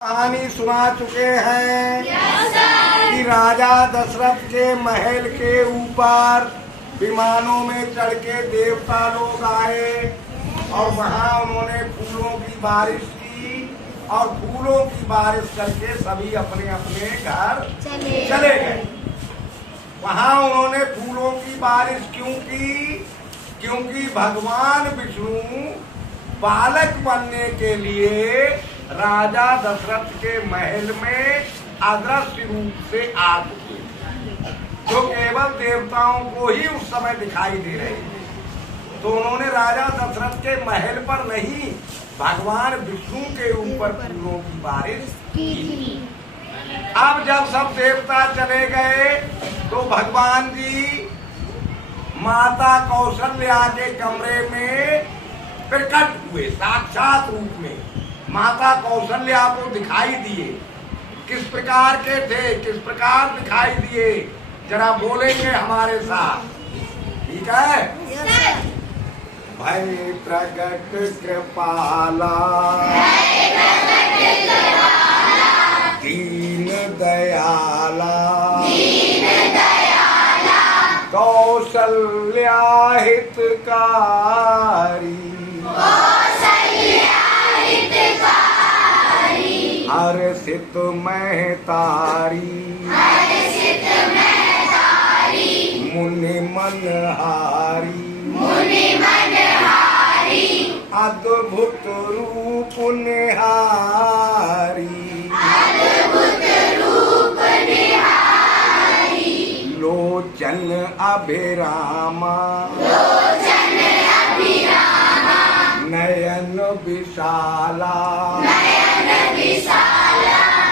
कहानी सुना चुके हैं कि राजा दशरथ के महल के ऊपर विमानों में चढ़ के देवता लोग आए और वहां उन्होंने फूलों की बारिश की और फूलों की बारिश करके सभी अपने अपने घर चले गए। वहां उन्होंने फूलों की बारिश क्यों की? क्योंकि भगवान विष्णु बालक बनने के लिए राजा दशरथ के महल में अदृश्य रूप से आ चुके, जो केवल देवताओं को ही उस समय दिखाई दे रहे थे। तो उन्होंने राजा दशरथ के महल पर नहीं, भगवान विष्णु के ऊपर फूलों की बारिश की। अब जब सब देवता चले गए तो भगवान जी माता कौशल्या के कमरे में प्रकट हुए, साक्षात रूप में माता कौशल्या को दिखाई दिए। किस प्रकार के थे, किस प्रकार दिखाई दिए, जरा बोलेंगे हमारे साथ, ठीक है? भय प्रगट कृपाला दीन दयाला कौशल्या हितकारी हर्षित महतारी मुनि मनहारी अद्भुत रूप निहारी लोचन अभिरामा नयन विशाला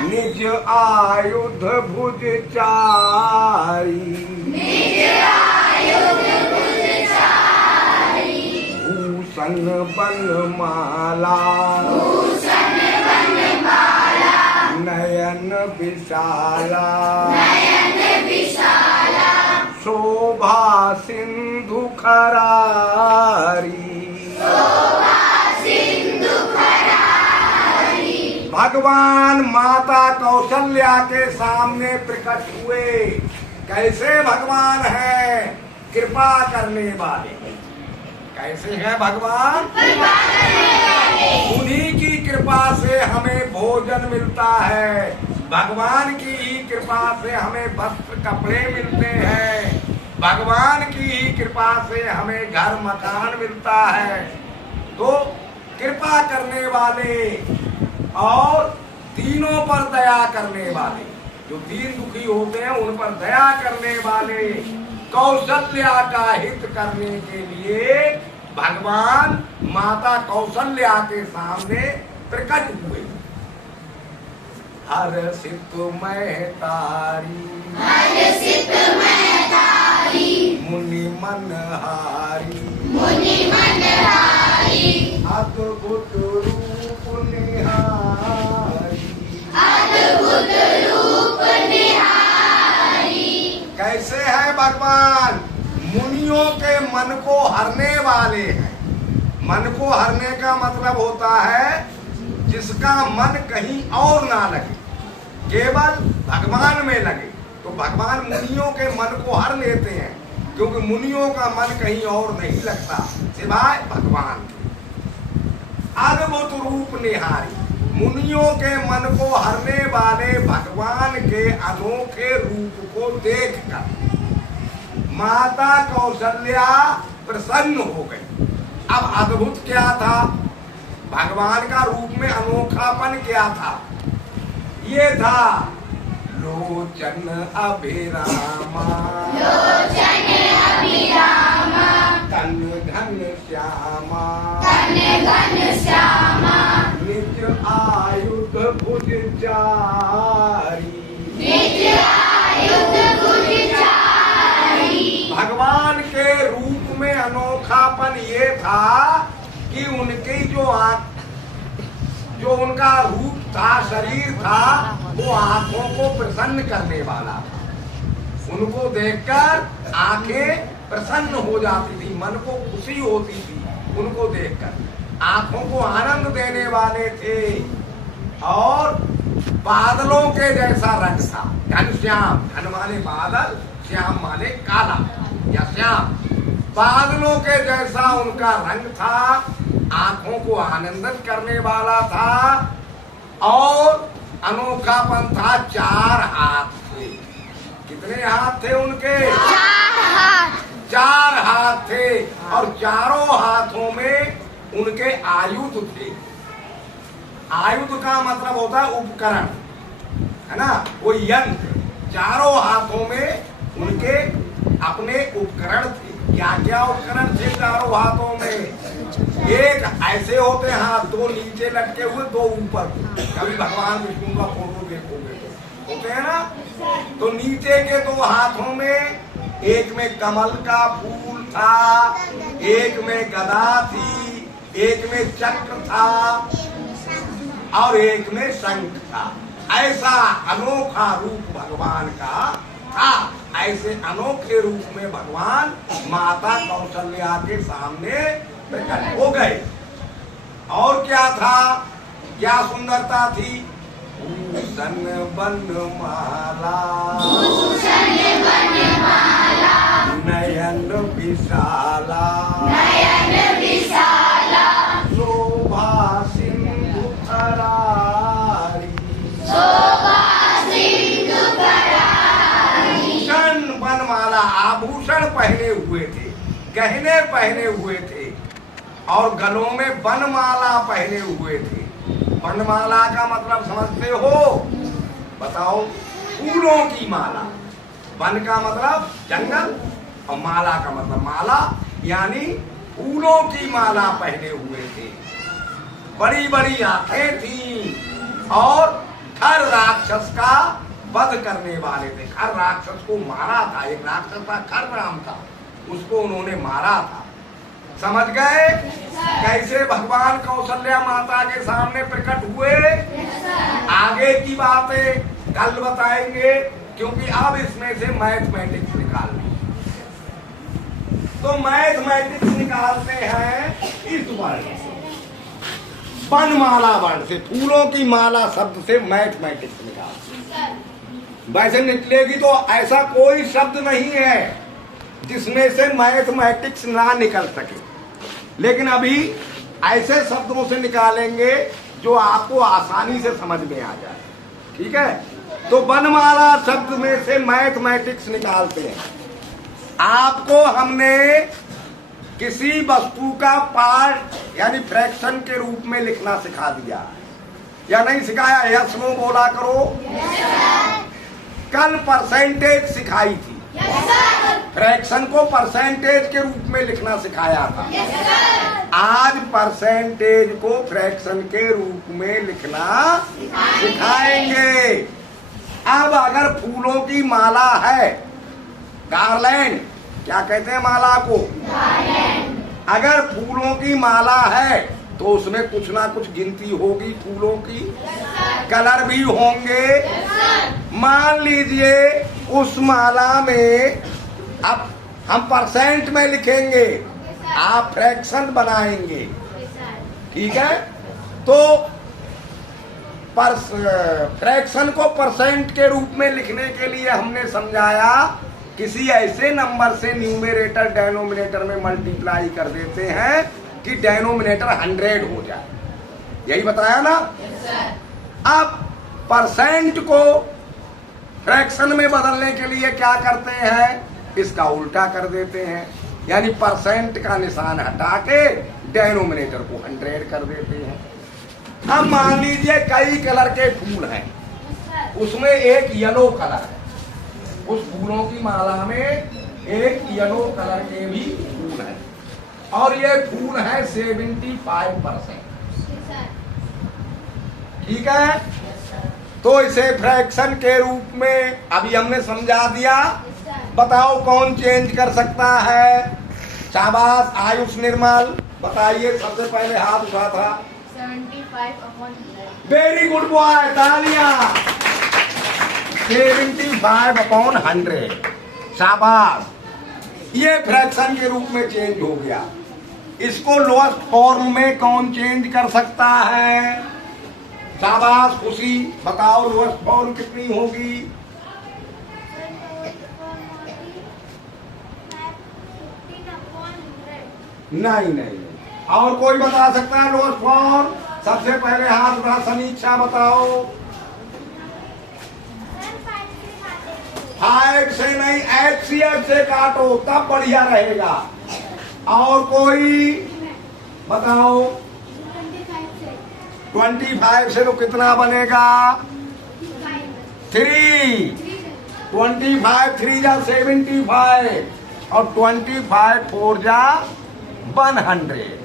निज आयुध भुज चारी भूषण बनमाला नयन विशाला शोभा सिंधु खरारी भगवान माता कौशल्या के सामने प्रकट हुए। कैसे भगवान है? कृपा करने वाले। कैसे हैं भगवान? उन्हीं की कृपा से हमें भोजन मिलता है, भगवान की ही कृपा से हमें वस्त्र कपड़े मिलते हैं, भगवान की ही कृपा से हमें घर मकान मिलता है। तो कृपा करने वाले और दीनों पर दया करने वाले, जो दीन दुखी होते हैं उन पर दया करने वाले, कौशल्या का हित करने के लिए भगवान माता कौशल्या के सामने प्रकट हुए। हर्षित महतारी मुनि मनहारी अद्भुत रूप निहारी। कैसे है भगवान? मुनियों के मन को हरने वाले हैं। मन को हरने का मतलब होता है जिसका मन कहीं और ना लगे, केवल भगवान में लगे। तो भगवान मुनियों के मन को हर लेते हैं, क्योंकि मुनियों का मन कहीं और नहीं लगता सिवाय भगवान। अद्भुत रूप निहारी, मुनियों के मन को हरने वाले भगवान के अनोखे रूप को देखकर माता कौशल्या प्रसन्न हो गई। अब अद्भुत क्या था? भगवान का रूप में अनोखापन क्या था? ये था लोचन अभिरामा तन घन श्यामा निज आयुध भुज चारी। भगवान के रूप में अनोखापन ये था कि उनकी जो उनका रूप था, शरीर था, वो आंखों को प्रसन्न करने वाला था। उनको देखकर आंखें प्रसन्न हो जाती थी, मन को खुशी होती थी उनको देखकर। आंखों को आनंद देने वाले थे। और बादलों के जैसा रंग था, घन श्याम। घन माने बादल, श्याम माने काला या श्याम। बादलों के जैसा उनका रंग था, आंखों को आनंदित करने वाला था और अनोखापन था। 4 हाथ थे। कितने हाथ थे उनके? 4 हाथ। 4 हाथ थे और चारों हाथों में उनके आयुध थे। आयुध का मतलब होता है उपकरण, है ना, वो यंत्र। चारों हाथों में उनके अपने उपकरण थे। क्या क्या उपकरण थे चारों हाथों में? एक ऐसे होते हाथ, 2 नीचे लटके हुए, 2 ऊपर। कभी भगवान विष्णु का फोटो देखोगे तो होते हैं ना। तो नीचे के 2 हाथों में, एक में कमल का फूल था, एक में गदा थी, एक में चक्र था और एक में शंख था। ऐसा अनोखा रूप भगवान का था। ऐसे अनोखे रूप में भगवान माता कौशल्या के सामने प्रकट हो गए। और क्या था, क्या सुंदरता थी? भूषण बनमाला, नयन विशाला, शोभा सिंधु करारी, भूषण बनमाला, आभूषण पहने हुए थे, गहने पहने हुए थे और गलों में बनमाला पहने हुए थे। बनमाला का मतलब समझते हो? बताओ। फूलों की माला। वन का मतलब जंगल और माला का मतलब माला, यानी फूलों की माला पहने हुए थे। बड़ी बड़ी आंखें थी और खर राक्षस का वध करने वाले थे। खर राक्षस को मारा था। एक राक्षस था, खर नाम था, उसको उन्होंने मारा था। समझ गए कैसे भगवान कौशल्या माता के सामने प्रकट हुए? आगे की बातें कल बताएंगे, क्योंकि अब इसमें से मैथमेटिक्स निकालनी। तो मैथमेटिक्स निकालते हैं इस वर्ण से, बनमाला वर्ण से, फूलों की माला शब्द से मैथमेटिक्स निकालते। वैसे निकलेगी तो ऐसा कोई शब्द नहीं है जिसमें से मैथमेटिक्स ना निकल सके, लेकिन अभी ऐसे शब्दों से निकालेंगे जो आपको आसानी से समझ में आ जाए। ठीक है, तो बनमाला शब्द में से मैथमेटिक्स निकालते हैं। आपको हमने किसी वस्तु का पार्ट यानी फ्रैक्शन के रूप में लिखना सिखा दिया या नहीं सिखाया? यस नो बोला करो। कल परसेंटेज सिखाई थी, फ्रैक्शन को परसेंटेज के रूप में लिखना सिखाया था। आज परसेंटेज को फ्रैक्शन के रूप में लिखना सिखाएंगे। अब अगर फूलों की माला है, गार्लैंड, क्या कहते हैं माला को? अगर फूलों की माला है तो उसमें कुछ ना कुछ गिनती होगी फूलों की, कलर भी होंगे। मान लीजिए उस माला में अब हम परसेंट में लिखेंगे, आप फ्रैक्शन बनाएंगे। ठीक है, तो फ्रैक्शन को परसेंट के रूप में लिखने के लिए हमने समझाया किसी ऐसे नंबर से न्यूमरेटर डेनोमिनेटर में मल्टीप्लाई कर देते हैं कि डेनोमिनेटर 100 हो जाए। यही बताया ना? अब परसेंट को फ्रैक्शन में बदलने के लिए क्या करते हैं? इसका उल्टा कर देते हैं, यानी परसेंट का निशान हटा के डेनोमिनेटर को 100 कर देते हैं। अब मान लीजिए कई कलर के फूल हैं, उसमें एक येलो कलर है, उस फूलों की माला में एक येलो कलर के भी फूल है और ये फूल है 75%। ठीक है, तो इसे फ्रैक्शन के रूप में अभी हमने समझा दिया। बताओ कौन चेंज कर सकता है? शाबाश आयुष निर्मल, बताइए, सबसे पहले हाथ उठा था। 75/100। वेरी गुड बॉय, तालियां। 75/100, शाबाश। ये फ्रैक्शन के रूप में चेंज हो गया। इसको लोएस्ट फॉर्म में कौन चेंज कर सकता है? शाबाश खुशी। बताओ लोएस्ट फॉर्म कितनी होगी? नहीं नहीं, और कोई बता सकता है लोएस्ट फॉर्म? सबसे पहले हाथ उठा समीक्षा बताओ। 5 से नहीं, HCF से काटो तब बढ़िया रहेगा। और कोई बताओ? 25 से तो कितना बनेगा? 3। 25 3 जा 75 और 25 4 जा 100।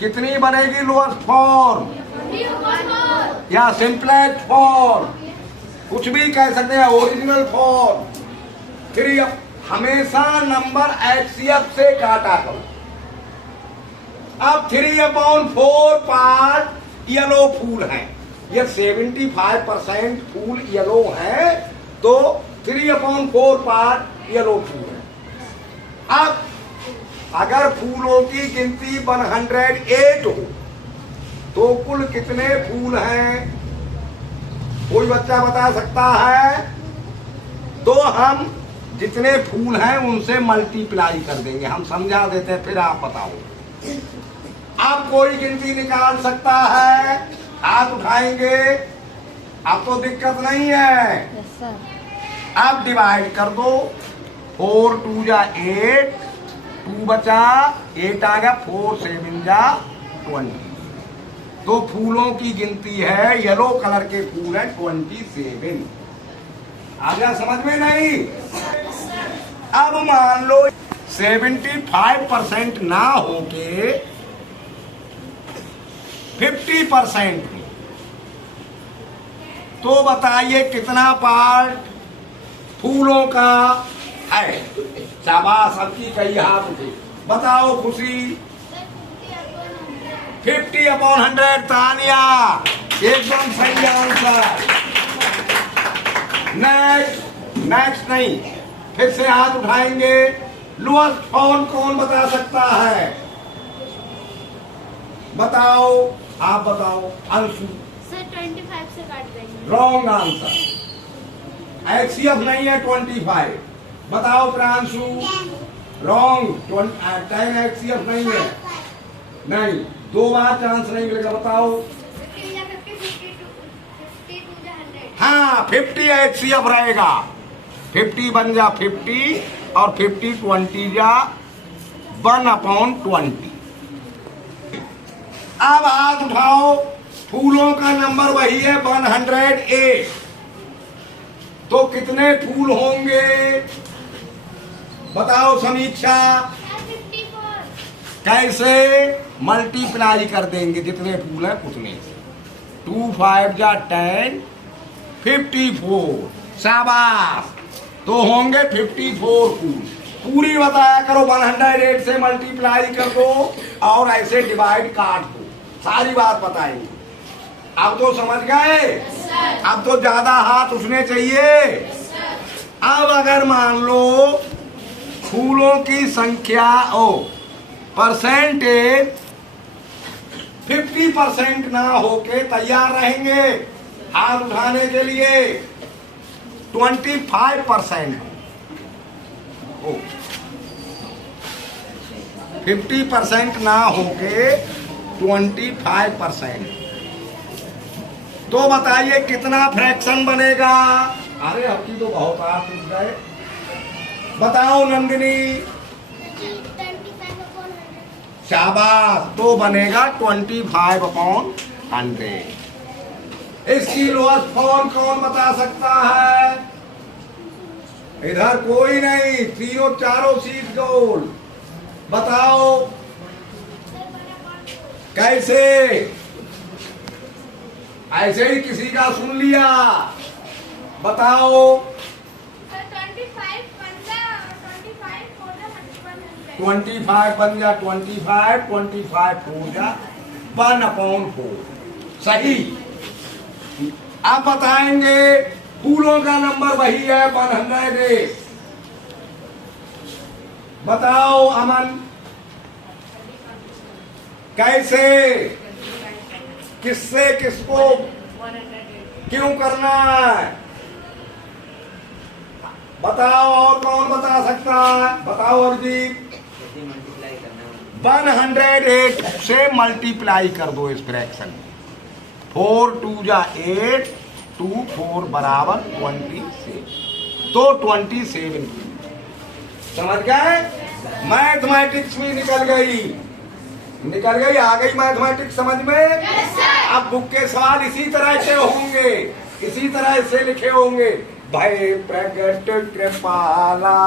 कितनी बनेगी लोएस्ट फॉर्म या सिंपलेस्ट फॉर्म? कुछ भी कह सकते हैं, ओरिजिनल फॉर्म। 3 हमेशा नंबर HCF से काटा करो। अब 3/4 पार्ट येलो फूल है, ये 75% फूल येलो है, तो 3/4 पार्ट येलो फूल है। अब अगर फूलों की गिनती 108 हो तो कुल कितने फूल हैं? कोई बच्चा बता सकता है? तो हम जितने फूल हैं उनसे मल्टीप्लाई कर देंगे, हम समझा देते हैं, फिर आप बताओ। अब कोई गिनती निकाल सकता है? हाथ उठाएंगे। अब तो दिक्कत नहीं है। अब डिवाइड कर दो। 4 2 जा 8, 2 बचा, 8 आ गया, 4 7 जा 20। तो फूलों की गिनती है, येलो कलर के फूल है 27। आ गया समझ में? नहीं। अब मान लो 75% ना होके 50% हो, तो बताइए कितना पार्ट फूलों का है? शाबाश, सबकी कई हाथ उठे। बताओ खुशी। 50/100 तानिया, एकदम सही आंसर। नेक्स्ट नहीं, फिर से हाथ उठाएंगे। लोएस्ट फॉर्म कौन बता सकता है? बताओ, आप बताओ। अंशु सर 25 से काट देंगे। Wrong answer. HCF नहीं है 25। बताओ प्रांशु। रॉन्ग। 10 HCF नहीं है। नहीं, 2 बार चांस नहीं मिलेगा। बताओ। हाँ, 50 HCF रहेगा। 50 बन जा 50 और 50 20 जा 1/20। अब हाथ उठाओ। फूलों का नंबर वही है 108। तो कितने फूल होंगे? बताओ समीक्षा। 54। कैसे? मल्टीप्लाई कर देंगे, जितने फूल हैं उतने। 2 5 जा 10, 54। शाबाश, तो होंगे 54 फूल। पूरी बताया करो। 108 से मल्टीप्लाई कर दो और ऐसे डिवाइड काट दो, सारी बात बताएंगे। अब तो समझ गए? अब तो ज्यादा हाथ उठने चाहिए। अब अगर मान लो फूलों की संख्या परसेंटेज 50% ना होके तैयार रहेंगे हाथ उठाने के लिए। 25% हो, 50% ना होके 25%, तो बताइए कितना फ्रैक्शन बनेगा? अरे अभी तो बहुत हाथ उठ गए। बताओ नंदिनी। 25/100। शाबाश, तो बनेगा 25/100। इसकी लोएस्ट फॉर्म कौन बता सकता है? इधर कोई नहीं, तीनों चारों सीट गोल। बताओ कैसे? ऐसे ही किसी का सुन लिया। बताओ। 25 बन गया 25, 25 4 जा 1/4। सही। आप बताएंगे फूलों का नंबर वही है 108। बताओ अमन कैसे? किससे किसको क्यों करना है? बताओ, और कौन बता सकता है? बताओ अभिजीत। 108 से मल्टीप्लाई कर दो इस फ्रैक्शन। 4 2 जा 8, 2 4 बराबर 27, तो 27। समझ गए? मैथमेटिक्स भी निकल गई, आ गई मैथमेटिक्स समझ में। अब बुक के सवाल इसी तरह से होंगे, इसी तरह से लिखे होंगे। भय प्रगट कृपाला,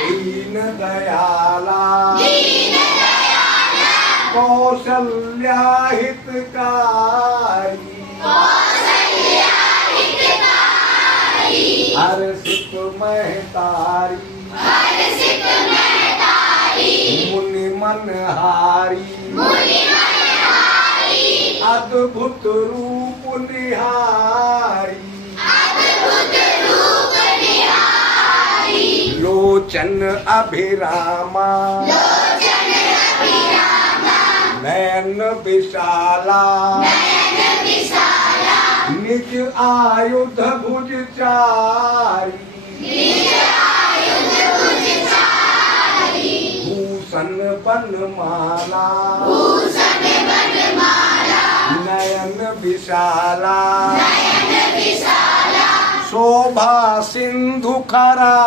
दीन दयाला, कौशल्या हितकारी, हर्षित महतारी, मुनि मनहारी, अद्भुत रूप निहारी, लोचन अभिरामा, नयन विशाला, निज आयुध भुज चारी, भूषण बनमाला, नयन विशाला, शोभा सिंधु खरा।